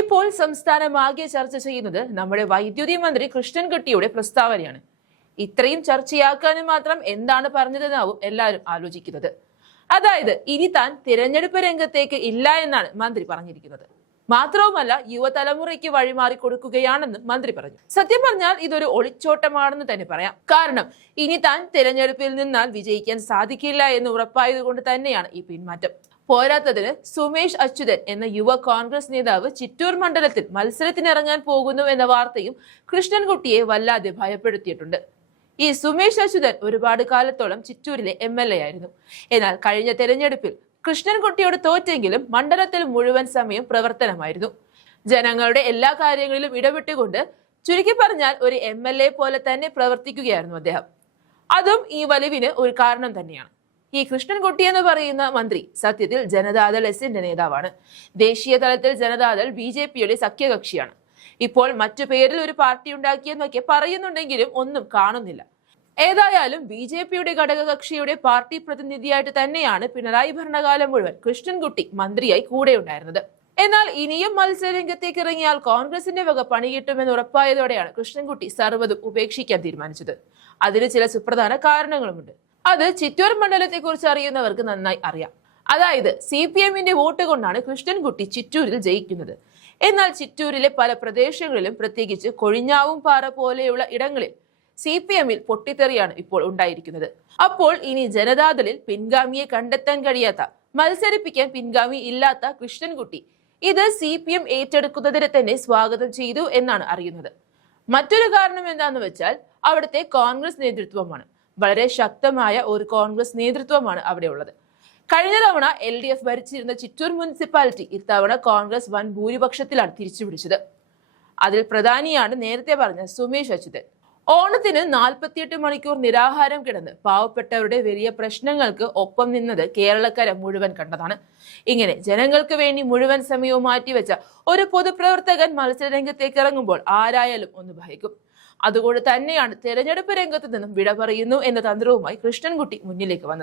ഇപ്പോൾ സംസ്ഥാനമാകെ ചർച്ച ചെയ്യുന്നത് നമ്മുടെ വൈദ്യുതി മന്ത്രി കൃഷ്ണൻകുട്ടിയുടെ പ്രസ്താവനയാണ്. ഇത്രയും ചർച്ചയാക്കാനും മാത്രം എന്താണ് പറഞ്ഞതെന്നാവും എല്ലാവരും ആലോചിക്കുന്നത്. അതായത് ഇനി താൻ തിരഞ്ഞെടുപ്പ് രംഗത്തേക്ക് ഇല്ല എന്നാണ് മന്ത്രി പറഞ്ഞിരിക്കുന്നത്. മാത്രവുമല്ല, യുവതലമുറയ്ക്ക് വഴിമാറി കൊടുക്കുകയാണെന്ന് മന്ത്രി പറഞ്ഞു. സത്യം പറഞ്ഞാൽ ഇതൊരു ഒളിച്ചോട്ടമാണെന്ന് തന്നെ പറയാം. കാരണം ഇനി താൻ തിരഞ്ഞെടുപ്പിൽ നിന്നാൽ വിജയിക്കാൻ സാധിക്കില്ല എന്ന് ഉറപ്പായതുകൊണ്ട് തന്നെയാണ് ഈ പിന്മാറ്റം. പോരാത്തതിന് സുമേഷ് അച്യുതൻ എന്ന യുവ കോൺഗ്രസ് നേതാവ് ചിറ്റൂർ മണ്ഡലത്തിൽ മത്സരത്തിനിറങ്ങാൻ പോകുന്നു എന്ന വാർത്തയും കൃഷ്ണൻകുട്ടിയെ വല്ലാതെ ഭയപ്പെടുത്തിയിട്ടുണ്ട്. ഈ സുമേഷ് അച്യുതൻ ഒരുപാട് കാലത്തോളം ചിറ്റൂരിലെ MLA ആയിരുന്നു. എന്നാൽ കഴിഞ്ഞ തെരഞ്ഞെടുപ്പിൽ കൃഷ്ണൻകുട്ടിയോട് തോറ്റെങ്കിലും മണ്ഡലത്തിൽ മുഴുവൻ സമയം പ്രവർത്തനമായിരുന്നു. ജനങ്ങളുടെ എല്ലാ കാര്യങ്ങളിലും ഇടപെട്ടുകൊണ്ട് ചുരുക്കി പറഞ്ഞാൽ ഒരു MLA പോലെ തന്നെ പ്രവർത്തിക്കുകയായിരുന്നു അദ്ദേഹം. അതും ഈ വലിവിന് ഒരു കാരണം തന്നെയാണ്. ഈ കൃഷ്ണൻകുട്ടി എന്ന് പറയുന്ന മന്ത്രി സത്യത്തിൽ ജനതാദൾ എസിന്റെ നേതാവാണ്. ദേശീയ തലത്തിൽ ജനതാദൾ BJPയുടെ സഖ്യകക്ഷിയാണ്. ഇപ്പോൾ മറ്റു പേരിൽ ഒരു പാർട്ടി ഉണ്ടാക്കിയെന്നൊക്കെ പറയുന്നുണ്ടെങ്കിലും ഒന്നും കാണുന്നില്ല. ഏതായാലും BJPയുടെ ഘടകകക്ഷിയുടെ പാർട്ടി പ്രതിനിധിയായിട്ട് തന്നെയാണ് പിണറായി ഭരണകാലം മുഴുവൻ കൃഷ്ണൻകുട്ടി മന്ത്രിയായി കൂടെ ഉണ്ടായിരുന്നത്. എന്നാൽ ഇനിയും മത്സരരംഗത്തേക്ക് ഇറങ്ങിയാൽ കോൺഗ്രസിന്റെ വക പണി കിട്ടുമെന്ന് ഉറപ്പായതോടെയാണ് കൃഷ്ണൻകുട്ടി സർവ്വതും ഉപേക്ഷിക്കാൻ തീരുമാനിച്ചത്. അതിന് ചില സുപ്രധാന കാരണങ്ങളുമുണ്ട്. അത് ചിറ്റൂർ മണ്ഡലത്തെ കുറിച്ച് അറിയുന്നവർക്ക് നന്നായി അറിയാം. അതായത് CPMന്റെ വോട്ട് കൊണ്ടാണ് കൃഷ്ണൻകുട്ടി ചിറ്റൂരിൽ ജയിക്കുന്നത്. എന്നാൽ ചിറ്റൂരിലെ പല പ്രദേശങ്ങളിലും, പ്രത്യേകിച്ച് കൊഴിഞ്ഞാവും പാറ പോലെയുള്ള ഇടങ്ങളിൽ CPMൽ പൊട്ടിത്തെറിയാണ് ഇപ്പോൾ ഉണ്ടായിരിക്കുന്നത്. അപ്പോൾ ഇനി ജനതാദളിൽ പിൻഗാമിയെ കണ്ടെത്താൻ കഴിയാത്ത, മത്സരിപ്പിക്കാൻ പിൻഗാമി ഇല്ലാത്ത കൃഷ്ണൻകുട്ടി ഇത് CPM ഏറ്റെടുക്കുന്നതിനെ തന്നെ സ്വാഗതം ചെയ്തു എന്നാണ് അറിയുന്നത്. മറ്റൊരു കാരണം എന്താന്ന് വെച്ചാൽ അവിടുത്തെ കോൺഗ്രസ് നേതൃത്വമാണ്. വളരെ ശക്തമായ ഒരു കോൺഗ്രസ് നേതൃത്വമാണ് അവിടെ ഉള്ളത്. കഴിഞ്ഞ തവണ LDF ഭരിച്ചിരുന്ന ചിറ്റൂർ മുനിസിപ്പാലിറ്റി ഇത്തവണ കോൺഗ്രസ് വൻ ഭൂരിപക്ഷത്തിലാണ് തിരിച്ചുപിടിച്ചത്. അതിൽ പ്രധാനിയാണ് നേരത്തെ പറഞ്ഞ സുമേഷ് അച്യുതൻ. ഓണത്തിന് 48 മണിക്കൂർ നിരാഹാരം കിടന്ന് പാവപ്പെട്ടവരുടെ വലിയ പ്രശ്നങ്ങൾക്ക് ഒപ്പം നിന്നത് കേരളക്കര മുഴുവൻ കണ്ടതാണ്. ഇങ്ങനെ ജനങ്ങൾക്ക് വേണ്ടി മുഴുവൻ സമയവും മാറ്റിവെച്ച ഒരു പൊതുപ്രവർത്തകൻ മത്സരരംഗത്തേക്ക് ഇറങ്ങുമ്പോൾ ആരായാലും ഒന്ന് ഭയക്കും. അതുകൊണ്ട് തന്നെയാണ് തെരഞ്ഞെടുപ്പ് രംഗത്ത് നിന്നും വിട പറയുന്നു എന്ന തന്ത്രവുമായി കൃഷ്ണൻകുട്ടി മുന്നിലേക്ക് വന്നത്.